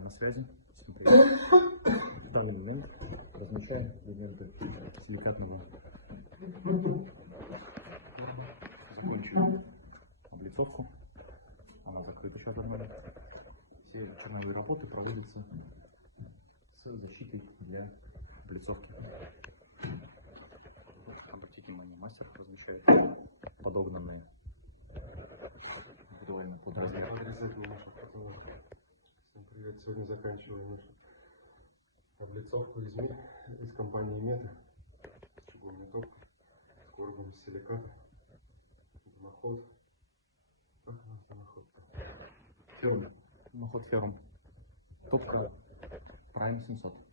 на связи. Смотри. В данный момент размещаем элементы силикатного. Закончили облицовку. Она закрыта сейчас давно. Все черновые работы проводятся с защитой для облицовки. Обратите внимание, мастер размещает подогнанные индивидуально под размер. Всем привет! Сегодня заканчиваем нашу облицовку из компании Мета. Чугунная топка с корбом из силиката. Дымоход. Как у нас дымоход? Ферм. Дымоход Ферм. Топка Prime 700.